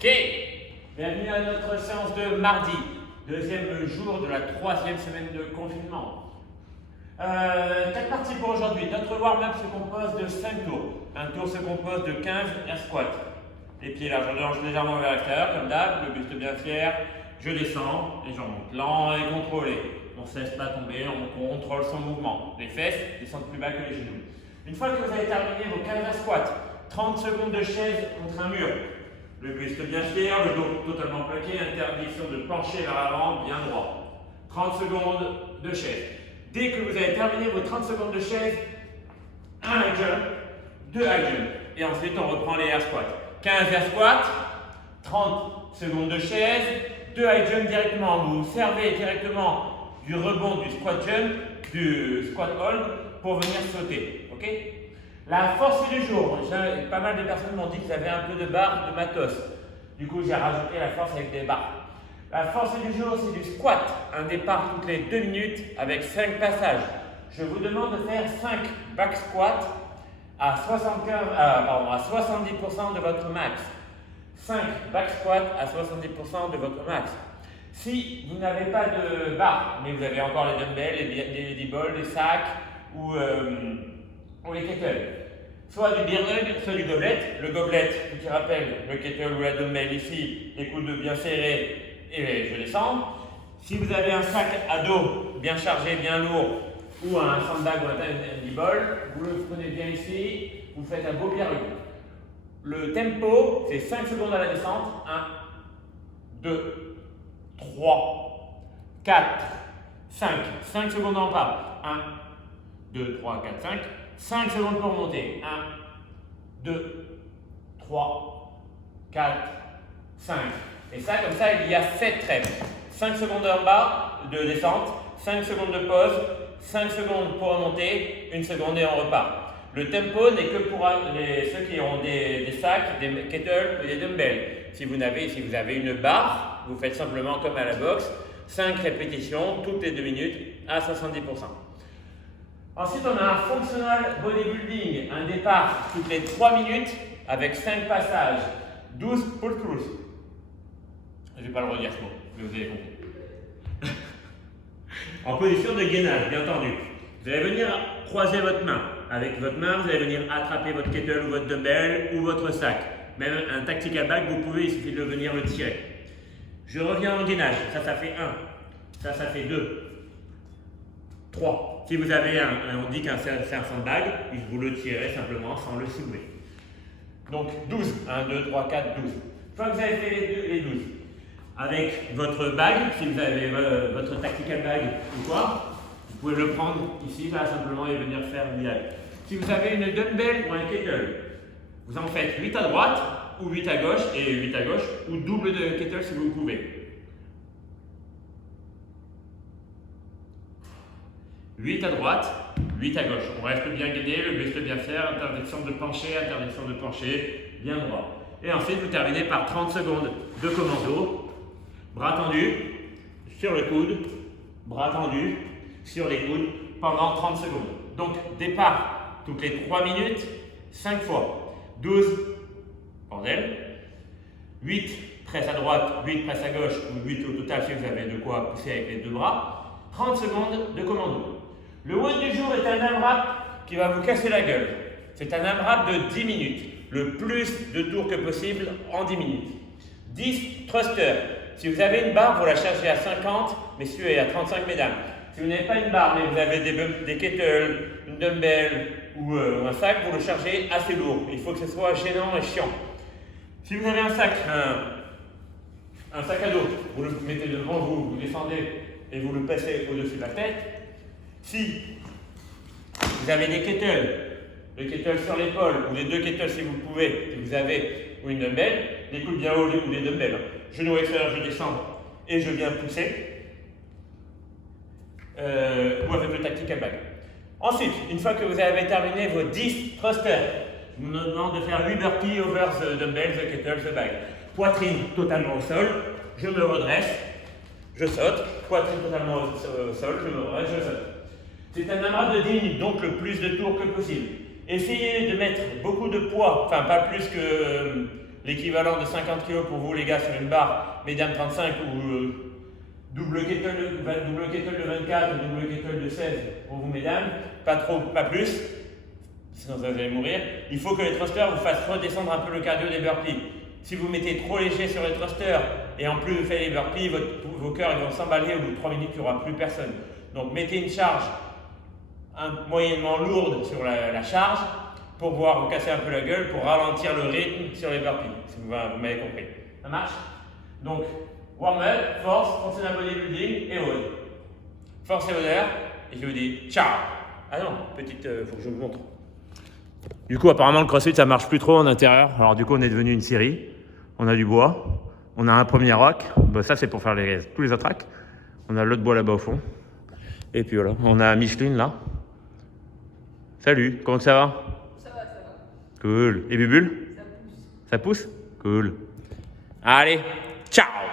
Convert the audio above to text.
Ok, bienvenue à notre séance de mardi, deuxième jour de la troisième semaine de confinement. 4 parties pour aujourd'hui. Notre warm-up se compose de 5 tours. Un tour se compose de 15 air squats. Les pieds largement légèrement vers l'extérieur, comme d'hab, le buste bien fier. Je descends, les jambes montent lent et contrôlé. On ne cesse pas tomber, on contrôle son mouvement. Les fesses descendent plus bas que les genoux. Une fois que vous avez terminé vos 15 air squats, 30 secondes de chaise contre un mur. Le buste bien fier, le dos totalement plaqué, interdiction de pencher vers l'avant, bien droit. 30 secondes de chaise. Dès que vous avez terminé vos 30 secondes de chaise, un high jump, 2 high jump. Et ensuite, on reprend les air squats. 15 air squats, 30 secondes de chaise, 2 high jump directement. Vous servez directement du rebond du squat jump, du squat hold pour venir sauter. Ok? La force du jour, pas mal de personnes m'ont dit qu'ils avaient un peu de barre de matos. Du coup, j'ai rajouté la force avec des barres. La force du jour, c'est du squat, un départ toutes les 2 minutes avec 5 passages. Je vous demande de faire 5 back squats à 70% de votre max. 5 back squats à 70% de votre max. Si vous n'avez pas de barre, mais vous avez encore les dumbbells, les lady balls, les sacs ou les kettlebells. Soit du beer hug, soit du gobelet. Le gobelet, qui rappelle le kettle ou la dumbbell ici, les coudes bien serrés et je descends. Si vous avez un sac à dos bien chargé, bien lourd, ou un sandbag ou un lady ball, vous le prenez bien ici, vous faites un beau beer hug. Le tempo, c'est 5 secondes à la descente. 1, 2, 3, 4, 5. 5 secondes en pas. 1, 2, 3, 4, 5. 5 secondes pour monter. 1, 2, 3, 4, 5. Et ça, comme ça, il y a 7 reps. 5 secondes en bas de descente, 5 secondes de pause, 5 secondes pour remonter, 1 seconde et on repart. Le tempo n'est que pour ceux qui ont des sacs, des kettles ou des dumbbells. Si vous avez une barre, vous faites simplement comme à la boxe, 5 répétitions toutes les 2 minutes à 70%. Ensuite, on a un functional bodybuilding, un départ toutes les 3 minutes avec 5 passages, 12 pull-throughs. Je ne vais pas le redire ce mot, mais vous avez compris. En position de gainage, bien entendu. Vous allez venir croiser votre main. Avec votre main, vous allez venir attraper votre kettle ou votre dumbbell ou votre sac. Même un tactical bag, vous pouvez, il suffit de venir le tirer. Je reviens en gainage. Ça fait 1. Ça fait 2. 3. Si vous avez on dit qu'un c'est un sandbag, vous le tirez simplement sans le soulever. Donc 12. 1, 2, 3, 4, 12. Une fois que vous avez fait les 12, avec votre bag, si vous avez votre tactical bag ou quoi, vous pouvez le prendre ici, là, simplement, et venir faire l'IAG. Si vous avez une dumbbell ou un kettle, vous en faites 8 à droite, ou 8 à gauche, et 8 à gauche, ou double de kettle si vous pouvez. 8 à droite, 8 à gauche. On reste bien gainé, le buste bien fier, interdiction de pencher, bien droit. Et ensuite, vous terminez par 30 secondes de commando. Bras tendus sur le coude, bras tendus sur les coudes pendant 30 secondes. Donc, départ toutes les 3 minutes, 5 fois. 12, bordel. 8, presse à droite, 8, presse à gauche, ou 8 au total si vous avez de quoi pousser avec les 2 bras. 30 secondes de commando. Le one du jour est un AMRAP qui va vous casser la gueule. C'est un AMRAP de 10 minutes. Le plus de tours que possible en 10 minutes. 10 thrusters. Si vous avez une barre, vous la chargez à 50, messieurs, et à 35 mesdames. Si vous n'avez pas une barre, mais vous avez des kettles, une dumbbell ou un sac, vous le chargez assez lourd. Il faut que ce soit gênant et chiant. Si vous avez un sac à dos, vous le mettez devant vous, vous descendez et vous le passez au-dessus de la tête. Si vous avez des kettles, le kettle sur l'épaule, ou les 2 kettles si vous pouvez, si vous avez, ou une dumbbell, les coudes bien hauts ou les dumbbells. Genou extérieur, je descends et je viens pousser. Ou avec le tactical bag. Ensuite, une fois que vous avez terminé vos 10 thrusters, je vous demande de faire 8 burpees over the dumbbells, the kettle, the bag. Poitrine totalement au sol, je me redresse, je saute. Poitrine totalement au sol, je me redresse, je saute. C'est un AMRAP de 10 minutes, donc le plus de tours que possible. Essayez de mettre beaucoup de poids, enfin pas plus que l'équivalent de 50 kg pour vous les gars sur une barre médiane 35 ou double kettle de 24 ou double kettle de 16 pour vous mesdames, pas trop, pas plus, sinon vous allez mourir. Il faut que les thrusters vous fassent redescendre un peu le cardio des burpees. Si vous mettez trop léger sur les thrusters et en plus vous faites les burpees, vos cœurs ils vont s'emballer, au bout de 3 minutes il n'y aura plus personne. Donc mettez une charge moyennement lourde sur la charge pour pouvoir vous casser un peu la gueule, pour ralentir le rythme sur les burpees, si vous m'avez compris. Ça marche? Donc, warm-up, force d'un bodybuilding et haute. Force et odeur, et je vous dis ciao. Ah non, faut que je vous montre. Du coup, apparemment, le CrossFit, ça marche plus trop en intérieur. Alors du coup, on est devenu une série. On a du bois, on a un premier rack. Bah, ça, c'est pour faire tous les autres racks. On a l'autre bois là-bas au fond. Et puis voilà, on a Micheline là. Salut, comment ça va? Ça va. Cool. Et Bubule? Ça pousse. Ça pousse? Cool. Allez, ciao!